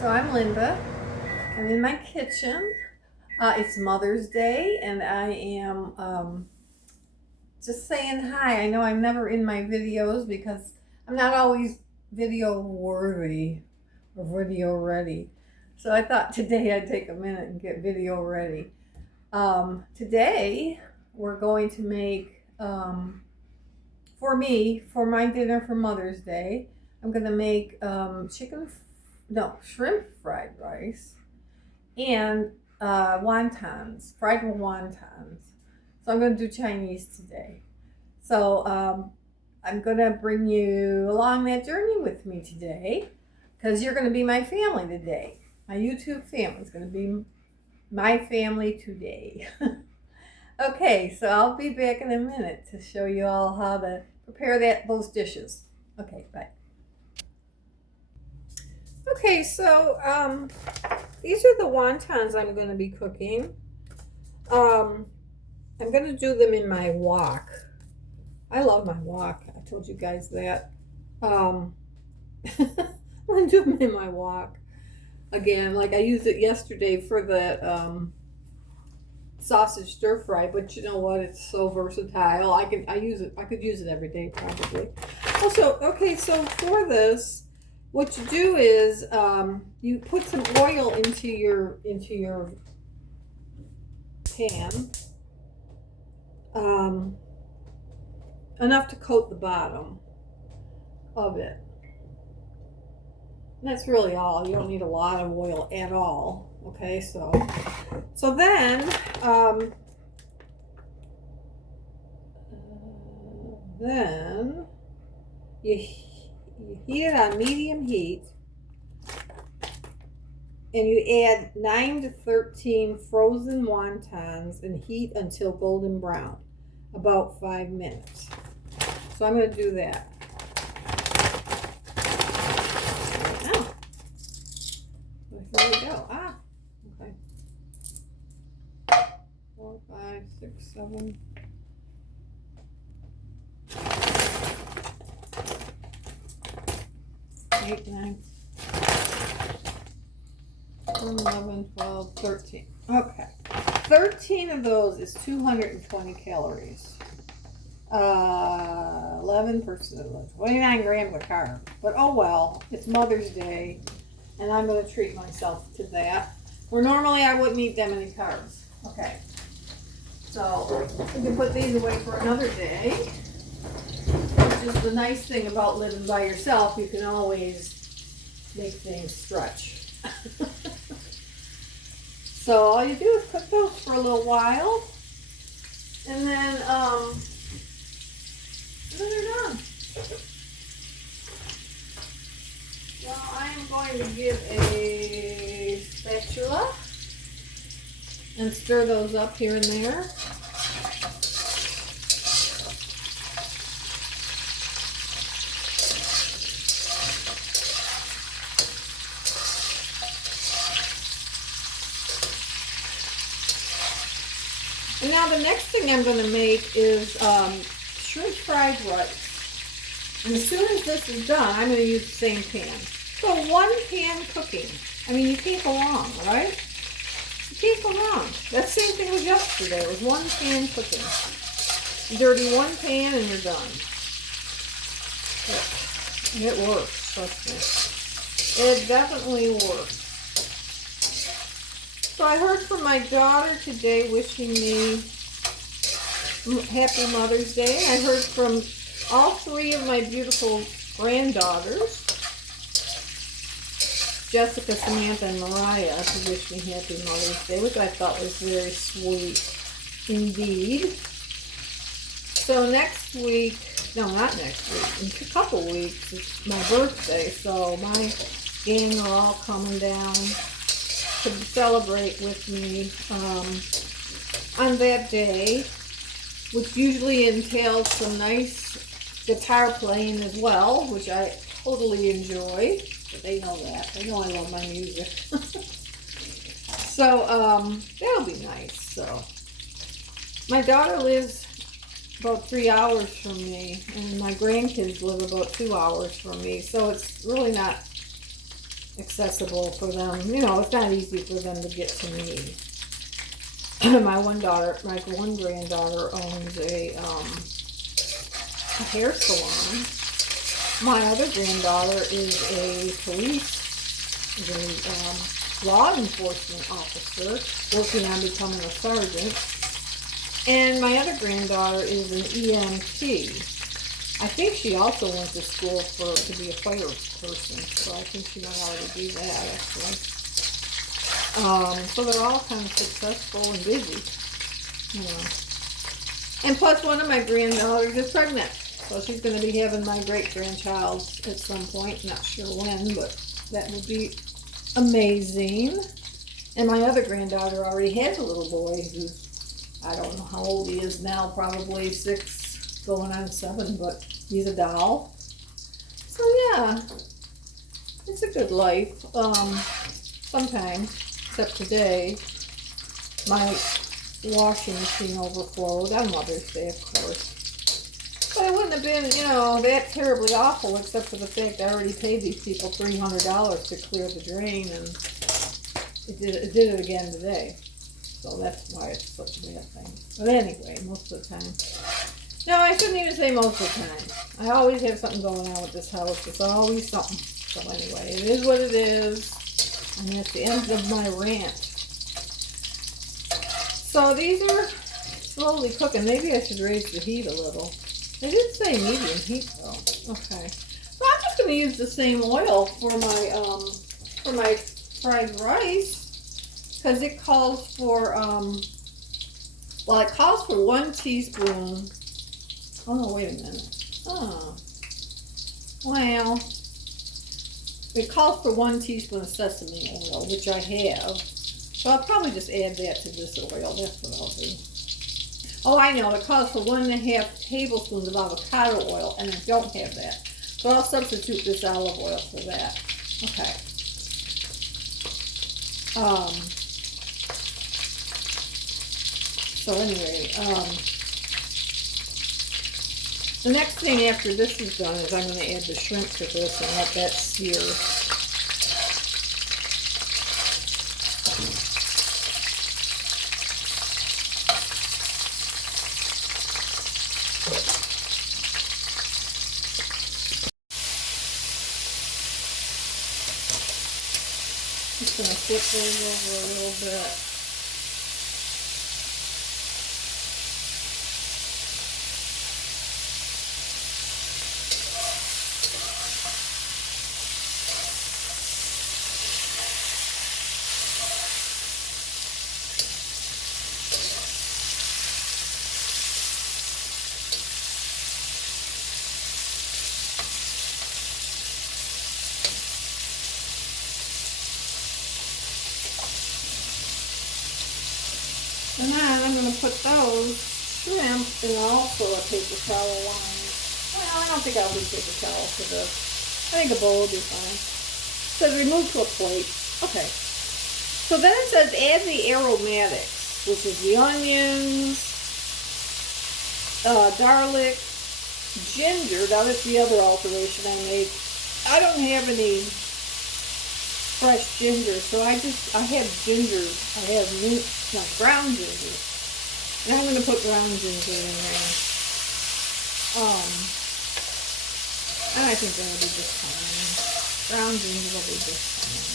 So I'm Linda. I'm in my kitchen. It's Mother's Day, and I am just saying hi. I know I'm never in my videos because I'm not always video worthy or video ready. So I thought today I'd take a minute and get video ready. Today we're going to make, for my dinner for Mother's Day, I'm going to make shrimp fried rice and wontons, fried wontons. So I'm going to do Chinese today. So I'm going to bring you along that journey with me today because you're going to be my family today. My YouTube family is going to be my family today. Okay, so I'll be back in a minute to show you all how to prepare those dishes. Okay, bye. Okay, so these are the wontons I'm going to be cooking. I'm going to do them in my wok. I love my wok. I told you guys that. I'm going to do them in my wok. Again, like I used it yesterday for the sausage stir fry, but you know what? It's so versatile. I could use it every day probably. Also, okay, so for this, what you do is you put some oil into your pan, enough to coat the bottom of it. And that's really all. You don't need a lot of oil at all. Okay, so then you heat it on medium heat, and you add 9 to 13 frozen wontons and heat until golden brown, about 5 minutes. So I'm going to do that. Oh, here we go. Okay. 4, 5, 6, 7. 8, 9, 10, 11, 12, 13. Okay. 13 of those is 220 calories. 11%, 29 grams of carbs. But oh well, it's Mother's Day, and I'm going to treat myself to that. Where normally I wouldn't eat that many carbs. Okay. So you can put these away for another day. Which is the nice thing about living by yourself. You can always make things stretch. So all you do is cook those for a little while, and then they're done. Well, I am going to give a spatula and stir those up here and there. And now the next thing I'm going to make is shrimp fried rice. And as soon as this is done, I'm going to use the same pan. So one pan cooking. I mean, you can't go wrong, right? You can't go wrong. That same thing was yesterday. It was one pan cooking. You dirty one pan and you're done. It works, trust me. It definitely works. So I heard from my daughter today wishing me happy Mother's Day. I heard from all 3 of my beautiful granddaughters, Jessica, Samantha, and Mariah, to wish me happy Mother's Day, which I thought was very sweet indeed. So next week, no, not next week, in a couple weeks, it's my birthday, so my gang are all coming down to celebrate with me on that day, which usually entails some nice guitar playing as well, which I totally enjoy. But they know that. They know I love my music. So that'll be nice. So my daughter lives about 3 hours from me, and my grandkids live about 2 hours from me, so it's really not accessible for them. You know, it's not easy for them to get to me. My one granddaughter owns a hair salon. My other granddaughter is a law enforcement officer working on becoming a sergeant. And my other granddaughter is an EMT. I think she also went to school to be a fire person, so I think she knows how to do that, actually. So they're all kind of successful and busy, you know. And plus, one of my granddaughters is pregnant, so she's going to be having my great-grandchild at some point. Not sure when, but that would be amazing. And my other granddaughter already has a little boy who, I don't know how old he is now, probably 6, going on 7, but he's a doll. So yeah, it's a good life. Sometimes, except today, my washing machine overflowed on Mother's Day, of course. But it wouldn't have been, you know, that terribly awful, except for the fact I already paid these people $300 to clear the drain, and it did it again today. So that's why it's such a bad thing. But anyway, most of the time. No, I shouldn't even say most of the time. I always have something going on with this house. It's always something. So anyway, it is what it is. And that's the end of my rant. So these are slowly cooking. Maybe I should raise the heat a little. They did say medium heat though. Okay. So I'm just going to use the same oil for my fried rice. Because it calls for, it calls for 1 teaspoon. Oh, no, wait a minute. Oh. Well, it calls for 1 teaspoon of sesame oil, which I have. So I'll probably just add that to this oil. That's what I'll do. Oh, I know. It calls for 1.5 tablespoons of avocado oil, and I don't have that. So I'll substitute this olive oil for that. Okay. So anyway, the next thing after this is done is I'm going to add the shrimp to this and let that sear. Just going to flip those over a little bit. And then I'm going to put those shrimp in also a paper towel line. Well, I don't think I'll do paper towel for this. I think a bowl will be fine. It says remove to a plate. Okay. So then it says add the aromatics, which is the onions, garlic, ginger. Now that's the other alteration I made. I don't have any fresh ginger, so I have ginger. I have ground ginger, and I'm going to put ground ginger in there. And I think that'll be just fine. Ground ginger will be just fine.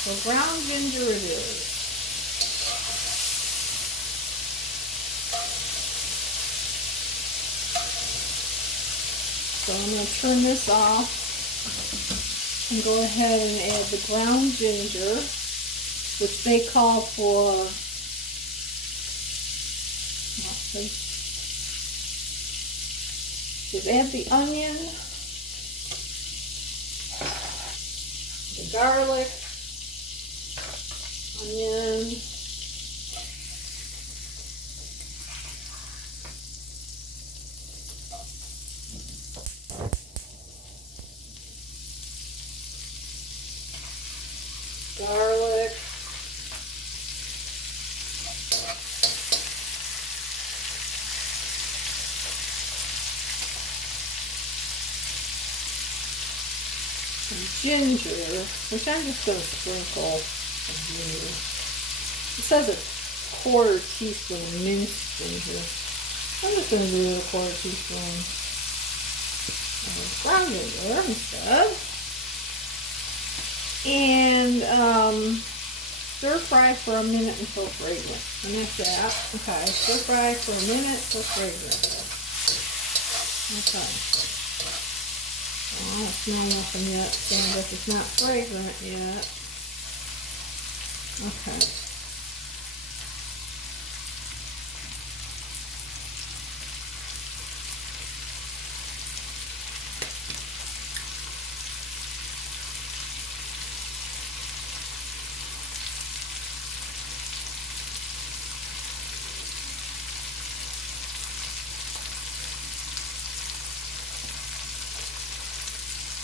So ground ginger it is. So I'm going to turn this off and go ahead and add the ground ginger, which they call for, just add the onion, the garlic, onion, garlic, some ginger, which I'm just going to sprinkle some ginger. It says a quarter teaspoon minced ginger. I'm just going to do a quarter teaspoon of ground ginger instead. And stir fry for a minute until fragrant. And that's that. Okay, stir fry for a minute until fragrant. Okay. Oh, I don't smell nothing yet, so I guess it's not fragrant yet. Okay.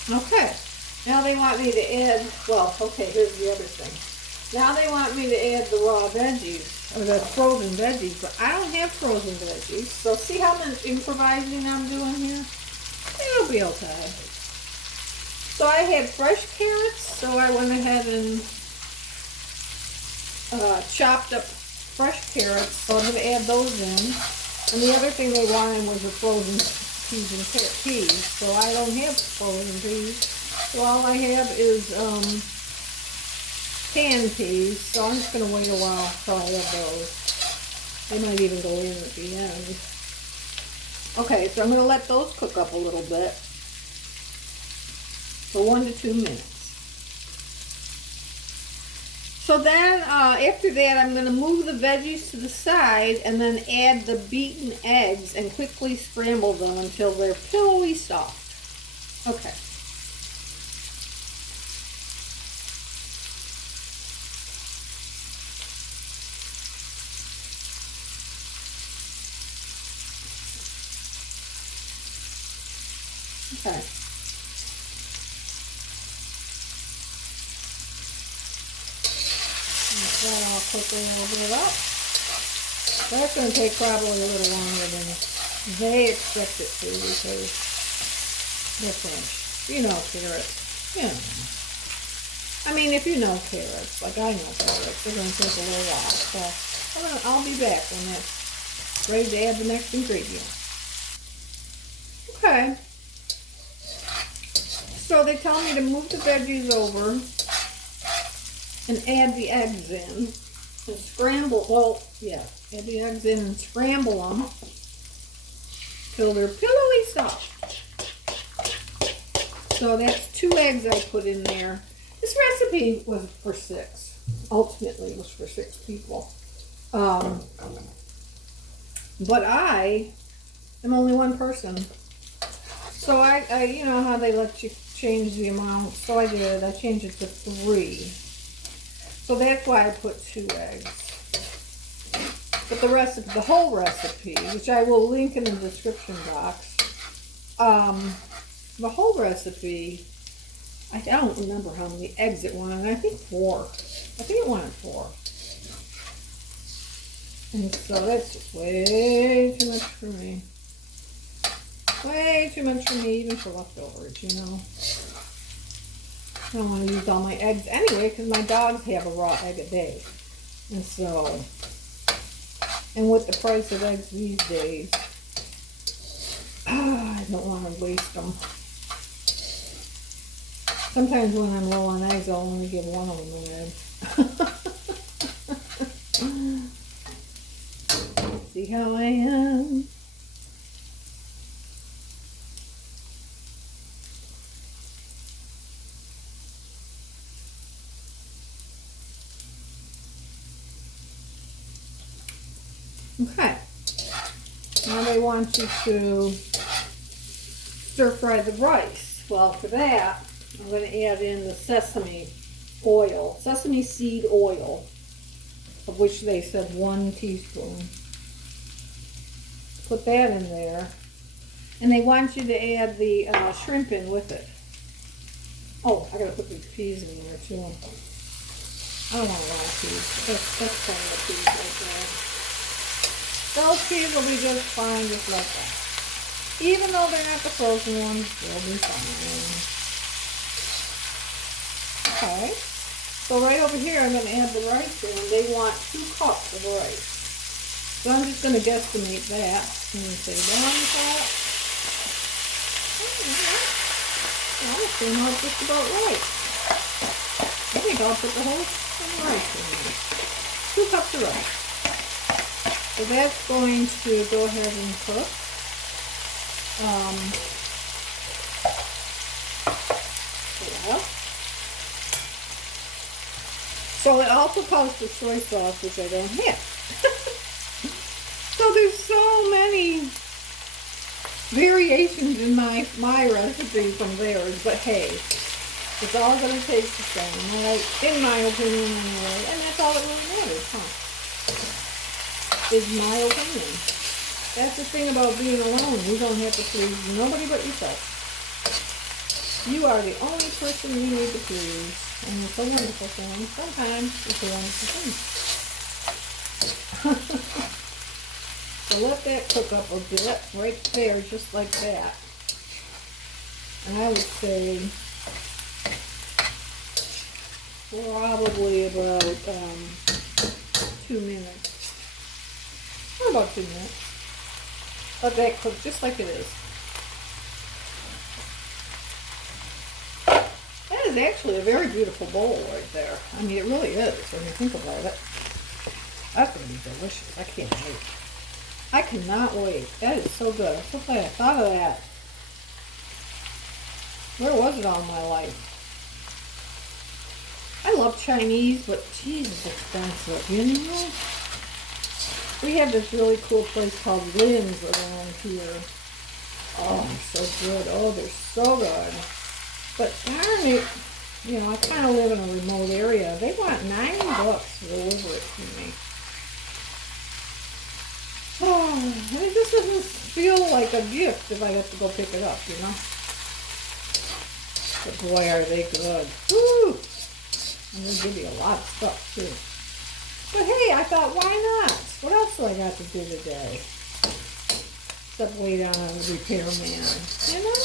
Okay, now they want me to add, well, okay, here's the other thing. Now they want me to add the raw veggies, or the frozen veggies, but I don't have frozen veggies. So see how much improvising I'm doing here? It'll be okay. So I had fresh carrots, so I went ahead and chopped up fresh carrots, so I'm going to add those in. And the other thing they wanted was the frozen peas and peas, so I don't have frozen peas. So all I have is canned peas, so I'm just going to wait a while until I have those. They might even go in at the end. Okay, so I'm going to let those cook up a little bit for 1 to 2 minutes. So then, after that, I'm going to move the veggies to the side and then add the beaten eggs and quickly scramble them until they're pillowy soft. Okay. Okay. That all quickly over it up. That's going to take probably a little longer than they expect it to because they're French. You know carrots. You know. I mean, if you know carrots, like I know carrots, they're going to take a little while. So I'll be back when it's ready to add the next ingredient. Okay. So they tell me to move the veggies over and add the eggs in and scramble, add the eggs in and scramble them till they're pillowy soft. So that's 2 eggs I put in there. This recipe was for 6. Ultimately, it was for 6 people. But I am only one person. So I you know how they let you change the amount. So I did. I changed it to 3. So that's why I put 2 eggs. But the recipe, the whole recipe, which I will link in the description box, the whole recipe, I don't remember how many eggs it wanted. I think 4. I think it wanted 4. And so that's just way too much for me. Way too much for me, even for leftovers, you know. I don't want to use all my eggs anyway because my dogs have a raw egg a day. And so, and with the price of eggs these days, I don't want to waste them. Sometimes when I'm low on eggs, I'll only give one of them away. See how I am? Okay, now they want you to stir fry the rice. Well, for that, I'm going to add in the sesame oil, sesame seed oil, of which they said 1 teaspoon. Put that in there. And they want you to add the shrimp in with it. Oh, I got to put these peas in there too. I don't want a lot of peas. That's kind of peas right there. Those peas will be just fine just like that. Even though they're not the frozen ones, they'll be fine. Okay. So right over here, I'm going to add the rice in. They want 2 cups of rice. So I'm just going to guesstimate that. I'm going to say 1 cup. Well, it came out just about right. I think I'll put the whole thing of rice in there. 2 cups of rice. So that's going to go ahead and cook. Yeah. So it also calls for soy sauce, which I don't have. So there's so many variations in my recipe from theirs, but hey, it's all going to taste the same, right? In my opinion anyway, and that's all that really matters, huh? Is my opinion. That's the thing about being alone. You don't have to please nobody but yourself. You are the only person you need to please. And it's a wonderful thing. Sometimes it's a wonderful thing. So let that cook up a bit right there, just like that. And I would say probably about 2 minutes. What about 2 minutes? Let that cook just like it is. That is actually a very beautiful bowl right there. I mean, it really is when you think about it. That's going to be delicious. I can't wait. I cannot wait. That is so good. I'm so glad I thought of that. Where was it all my life? I love Chinese, but cheese is expensive, you know? We have this really cool place called Lynn's around here. Oh, they're so good. Oh, they're so good. But darn it, you know, I kind of live in a remote area. They want $9 to deliver it to me. Oh, and it just doesn't feel like a gift if I have to go pick it up, you know? But boy, are they good. Woo! And they give you a lot of stuff, too. But hey, I thought, why not? What else do I got to do today? Except wait on a repairman, you know?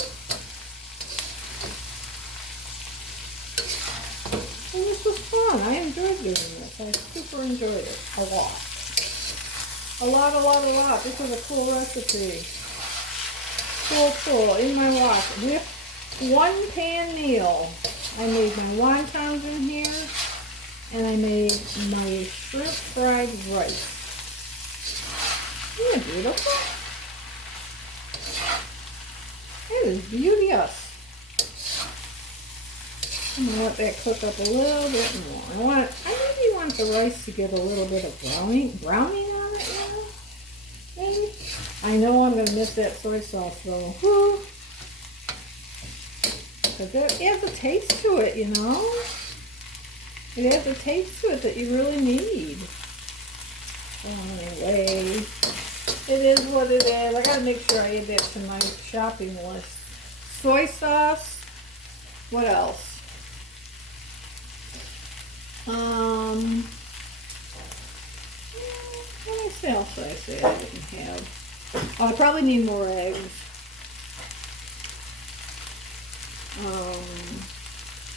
And this was fun. I enjoyed doing this. I super enjoyed it. A lot. A lot. This was a cool recipe. Cool. In my wok. With 1 pan meal. I made my wontons in here. And I made my shrimp fried rice. Isn't it beautiful? It is beauteous. I'm going to let that cook up a little bit more. I maybe want the rice to get a little bit of browning on it, you know? Maybe. I know I'm going to miss that soy sauce, though. But it adds a taste to it, you know? It adds a taste to it that you really need. Anyway, it is what it is. I got to make sure I add that to my shopping list. Soy sauce. What else? What else did I say I didn't have? Oh, I probably need more eggs.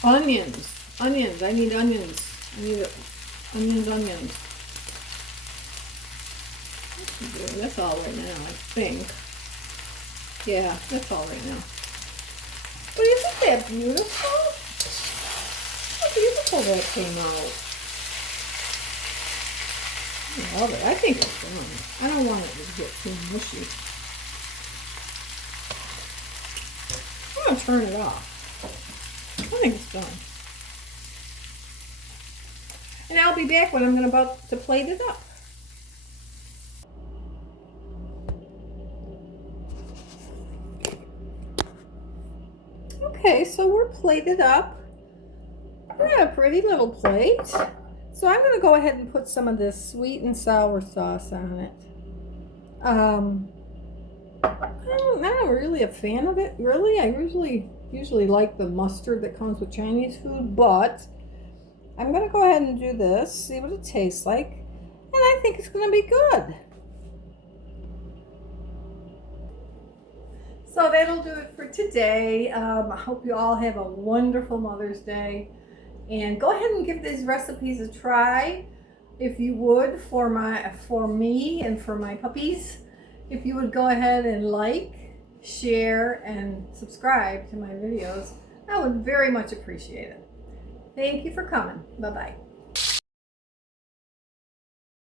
Onions. I need onions. Onions. That's all right now, I think. Yeah, that's all right now. But isn't that beautiful? How beautiful that came out. I love it. I think it's done. I don't want it to get too mushy. I'm going to turn it off. I think it's done. And I'll be back when I'm about to plate it up. Okay, so we're plated up. We got a pretty little plate. So I'm going to go ahead and put some of this sweet and sour sauce on it. I'm not really a fan of it, really. I usually like the mustard that comes with Chinese food, but I'm going to go ahead and do this, see what it tastes like, and I think it's going to be good. So that'll do it for today. I hope you all have a wonderful Mother's Day. And go ahead and give these recipes a try, if you would, for me and for my puppies. If you would go ahead and like, share, and subscribe to my videos, I would very much appreciate it. Thank you for coming. Bye-bye.